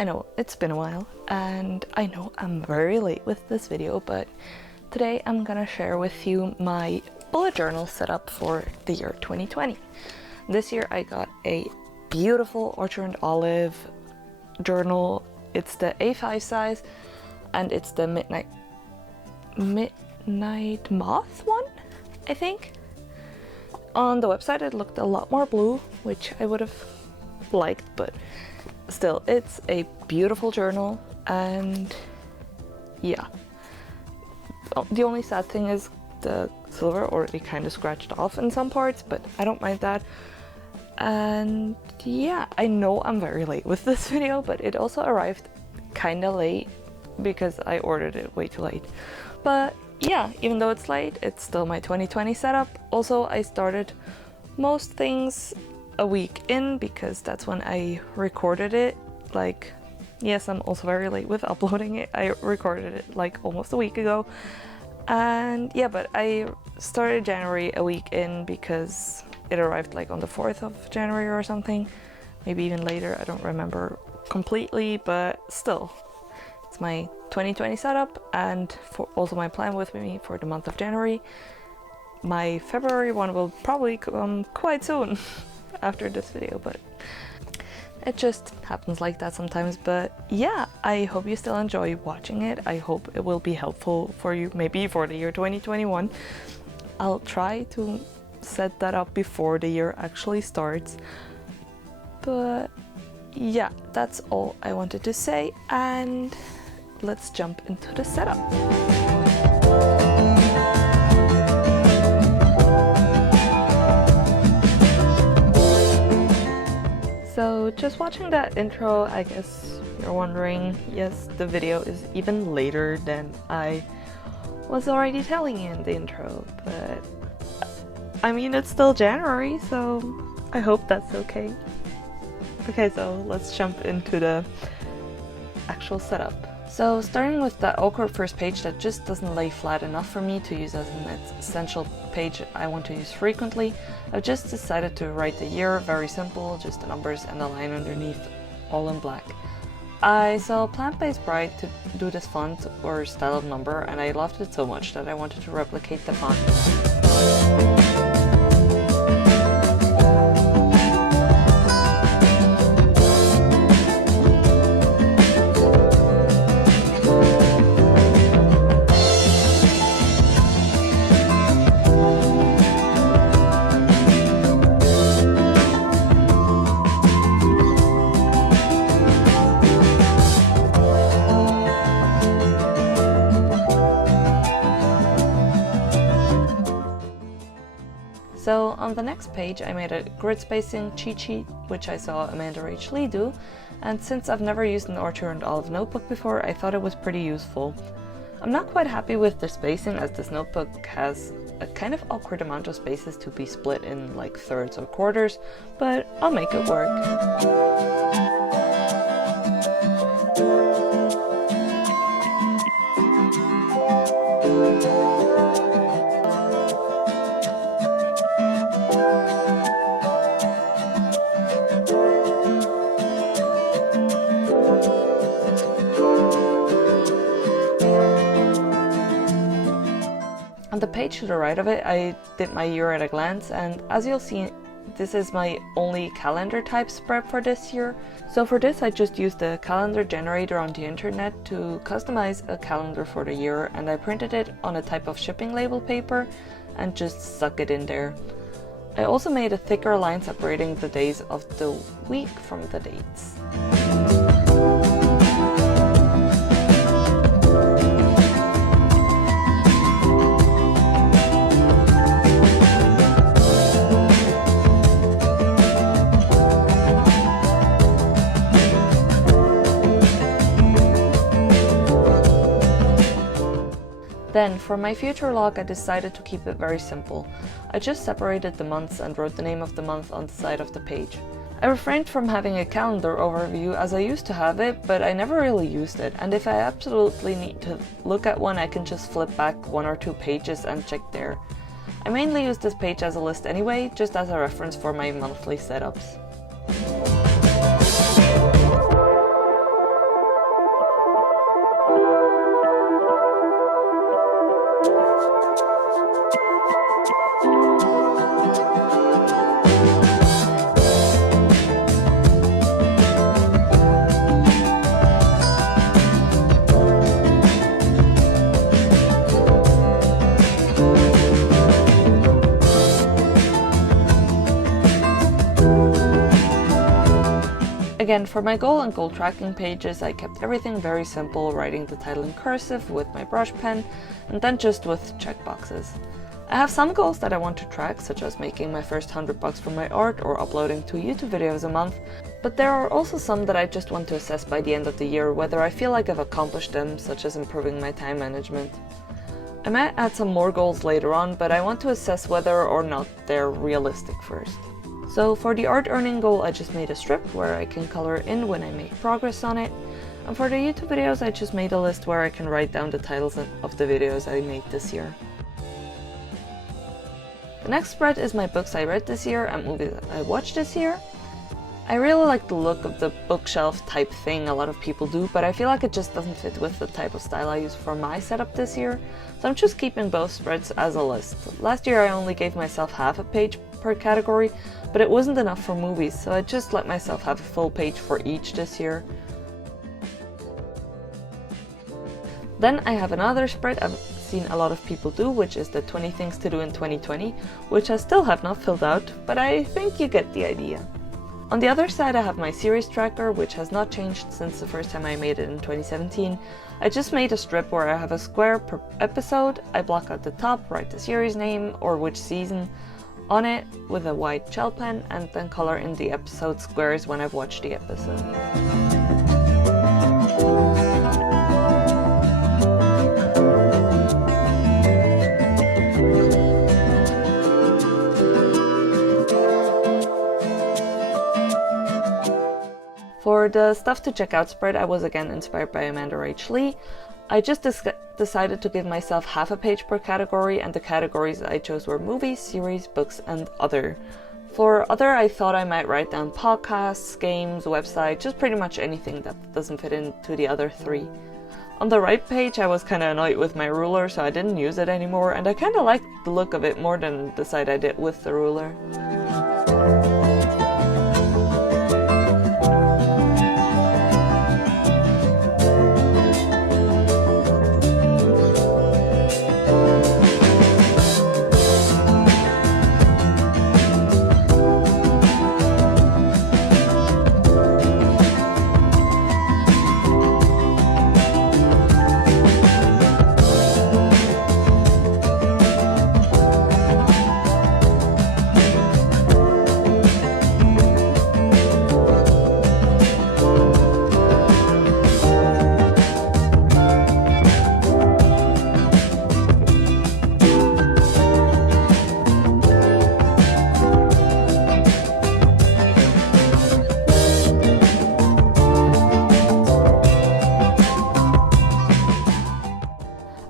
I know it's been a while and I know I'm very late with this video, but today I'm gonna share with you my bullet journal setup for the year 2020. This year I got a beautiful Orchard and Olive journal. It's the A5 size and it's the Midnight Moth one, I think. On the website it looked a lot more blue, which I would have liked, but still, it's a beautiful journal. And yeah, the only sad thing is the silver already kind of scratched off in some parts, but I don't mind that. And yeah, I know I'm very late with this video, but it also arrived kind of late because I ordered it way too late. But yeah, even though it's late, it's still my 2020 setup. Also, I started most things a week in because that's when I recorded it. Like, yes, I'm also very late with uploading it. I recorded it like almost a week ago. And yeah, but I started January a week in because it arrived like on the 4th of January or something. Maybe even later, I don't remember completely, but still. It's my 2020 setup and also my plan with me for the month of January. My February one will probably come quite soon after this video, but it just happens like that sometimes. But yeah, I hope you still enjoy watching it. I hope it will be helpful for you, maybe for the year 2021. I'll try to set that up before the year actually starts. But yeah, that's all I wanted to say, and let's jump into the setup. So just watching that intro, I guess you're wondering, yes, the video is even later than I was already telling you in the intro, but I mean, it's still January, so I hope that's okay. Okay, so let's jump into the actual setup. So starting with that awkward first page that just doesn't lay flat enough for me to use as an essential page I want to use frequently, I've just decided to write the year, very simple, just the numbers and the line underneath, all in black. I saw Plant-Based Bride to do this font or style of number, and I loved it so much that I wanted to replicate the font. So on the next page I made a grid spacing cheat sheet, which I saw Amanda Rach Lee do, and since I've never used an Orchard and Olive notebook before, I thought it was pretty useful. I'm not quite happy with the spacing, as this notebook has a kind of awkward amount of spaces to be split in like thirds or quarters, but I'll make it work. On the page to the right of it, I did my year at a glance, and as you'll see, this is my only calendar type spread for this year. So for this I just used the calendar generator on the internet to customize a calendar for the year, and I printed it on a type of shipping label paper and just stuck it in there. I also made a thicker line separating the days of the week from the dates. Then, for my future log, I decided to keep it very simple. I just separated the months and wrote the name of the month on the side of the page. I refrained from having a calendar overview as I used to have it, but I never really used it, and if I absolutely need to look at one, I can just flip back 1 or 2 pages and check there. I mainly use this page as a list anyway, just as a reference for my monthly setups. Again, for my goal and goal tracking pages, I kept everything very simple, writing the title in cursive with my brush pen, and then just with checkboxes. I have some goals that I want to track, such as making my first $100 from my art or uploading 2 YouTube videos a month, but there are also some that I just want to assess by the end of the year whether I feel like I've accomplished them, such as improving my time management. I might add some more goals later on, but I want to assess whether or not they're realistic first. So for the art earning goal, I just made a strip where I can color in when I make progress on it, and for the YouTube videos I just made a list where I can write down the titles of the videos I made this year. The next spread is my books I read this year and movies I watched this year. I really like the look of the bookshelf type thing a lot of people do, but I feel like it just doesn't fit with the type of style I use for my setup this year, so I'm just keeping both spreads as a list. Last year I only gave myself half a page per category, but it wasn't enough for movies, so I just let myself have a full page for each this year. Then I have another spread I've seen a lot of people do, which is the 20 things to do in 2020, which I still have not filled out, but I think you get the idea. On the other side I have my series tracker, which has not changed since the first time I made it in 2017. I just made a strip where I have a square per episode, I block out the top, write the series name or which season on it with a white gel pen, and then color in the episode squares when I've watched the episode. For the stuff to check out spread, I was again inspired by Amanda Rach Lee. I just decided to give myself half a page per category, and the categories I chose were movies, series, books, and other. For other, I thought I might write down podcasts, games, website, just pretty much anything that doesn't fit into the other 3. On the right page I was kinda annoyed with my ruler, so I didn't use it anymore, and I kinda liked the look of it more than the side I did with the ruler.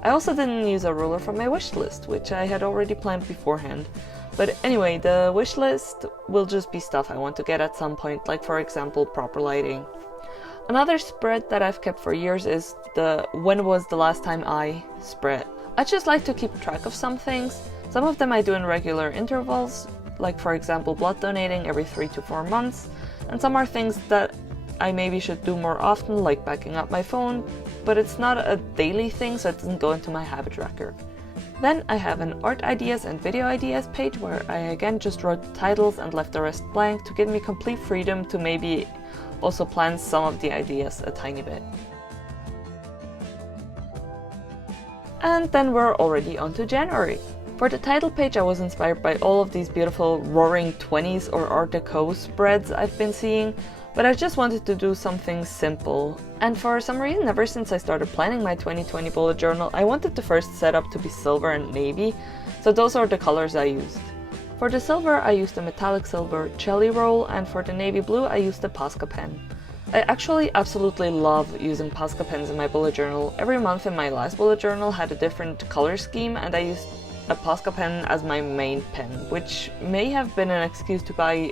I also didn't use a ruler from my wish list, which I had already planned beforehand. But anyway, the wish list will just be stuff I want to get at some point, like for example proper lighting. Another spread that I've kept for years is the when was the last time I spread. I just like to keep track of some things. Some of them I do in regular intervals, like for example blood donating every 3 to 4 months, and some are things that I maybe should do more often, like backing up my phone, but it's not a daily thing, so it doesn't go into my habit tracker. Then I have an art ideas and video ideas page where I again just wrote the titles and left the rest blank to give me complete freedom to maybe also plan some of the ideas a tiny bit. And then we're already on to January. For the title page I was inspired by all of these beautiful Roaring 20s or Art Deco spreads I've been seeing, but I just wanted to do something simple. And for some reason, ever since I started planning my 2020 bullet journal, I wanted the first setup to be silver and navy, so those are the colors I used. For the silver I used a metallic silver jelly roll, and for the navy blue I used a Posca pen. I actually absolutely love using Posca pens in my bullet journal. Every month in my last bullet journal had a different color scheme, and I used a Posca pen as my main pen, which may have been an excuse to buy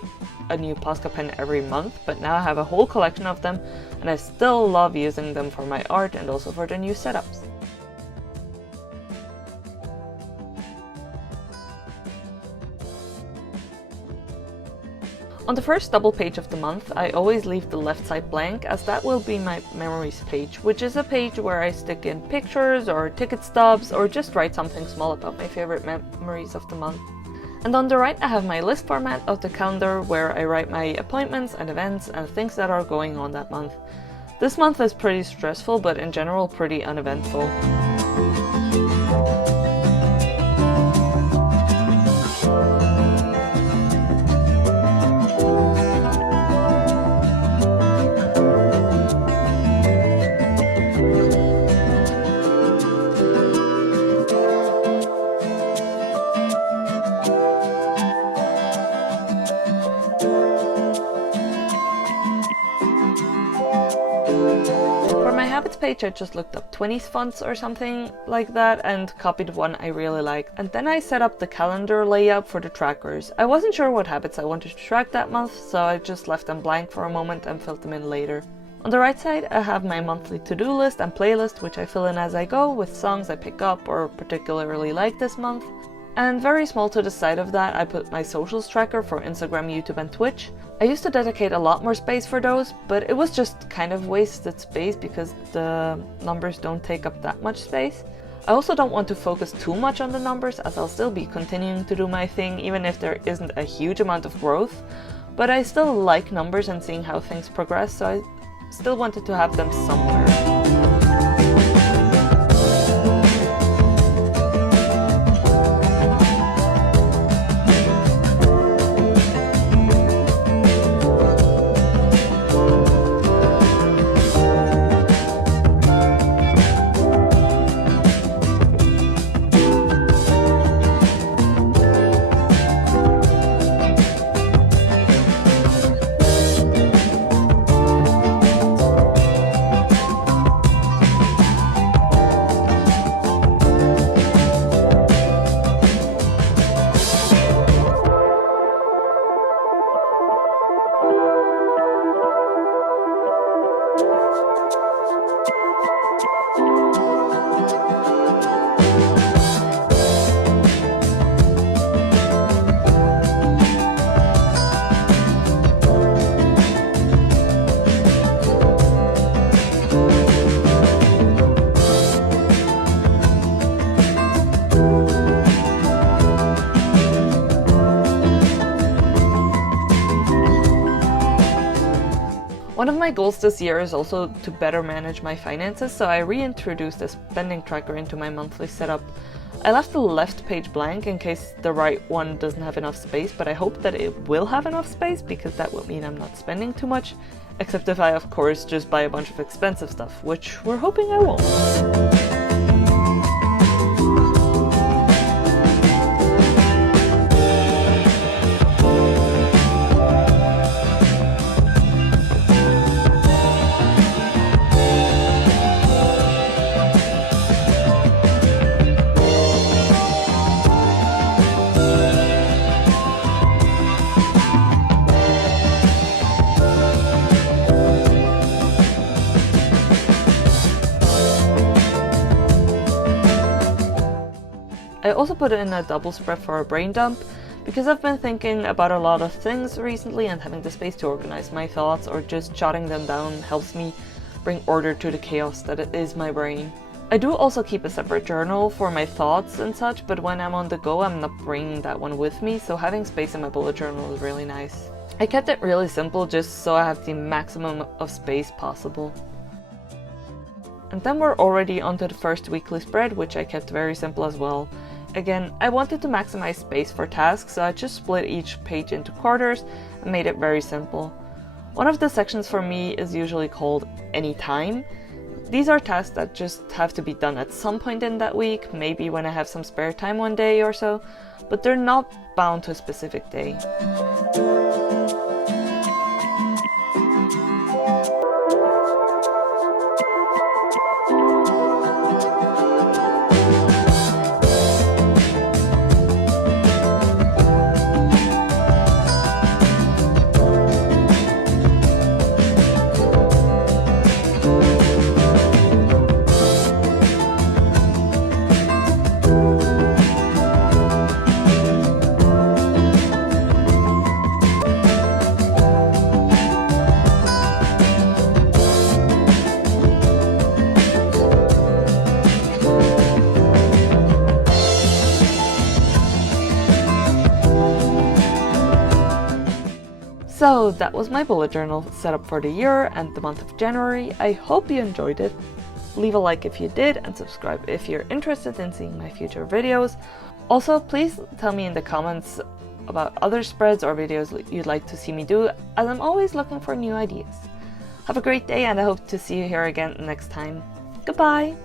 a new Posca pen every month, but now I have a whole collection of them and I still love using them for my art and also for the new setups. On the first double page of the month, I always leave the left side blank, as that will be my memories page, which is a page where I stick in pictures or ticket stubs or just write something small about my favorite memories of the month. And on the right I have my list format of the calendar where I write my appointments and events and things that are going on that month. This month is pretty stressful, but in general pretty uneventful. For my habits page, I just looked up 20s fonts or something like that and copied one I really liked. And then I set up the calendar layout for the trackers. I wasn't sure what habits I wanted to track that month, so I just left them blank for a moment and filled them in later. On the right side, I have my monthly to-do list and playlist, which I fill in as I go with songs I pick up or particularly like this month. And very small to the side of that, I put my socials tracker for Instagram, YouTube and Twitch. I used to dedicate a lot more space for those, but it was just kind of wasted space because the numbers don't take up that much space. I also don't want to focus too much on the numbers, as I'll still be continuing to do my thing even if there isn't a huge amount of growth. But I still like numbers and seeing how things progress, so I still wanted to have them somewhere. One of my goals this year is also to better manage my finances, so I reintroduced a spending tracker into my monthly setup. I left the left page blank in case the right one doesn't have enough space, but I hope that it will have enough space because that would mean I'm not spending too much, except if I of course just buy a bunch of expensive stuff, which we're hoping I won't. I also put in a double spread for a brain dump, because I've been thinking about a lot of things recently and having the space to organize my thoughts or just jotting them down helps me bring order to the chaos that it is my brain. I do also keep a separate journal for my thoughts and such, but when I'm on the go I'm not bringing that one with me, so having space in my bullet journal is really nice. I kept it really simple just so I have the maximum of space possible. And then we're already onto the first weekly spread, which I kept very simple as well. Again, I wanted to maximize space for tasks, so I just split each page into quarters and made it very simple. One of the sections for me is usually called Anytime. These are tasks that just have to be done at some point in that week, maybe when I have some spare time one day or so, but they're not bound to a specific day. So that was my bullet journal setup for the year and the month of January. I hope you enjoyed it. Leave a like if you did and subscribe if you're interested in seeing my future videos. Also, please tell me in the comments about other spreads or videos you'd like to see me do, as I'm always looking for new ideas. Have a great day and I hope to see you here again next time. Goodbye!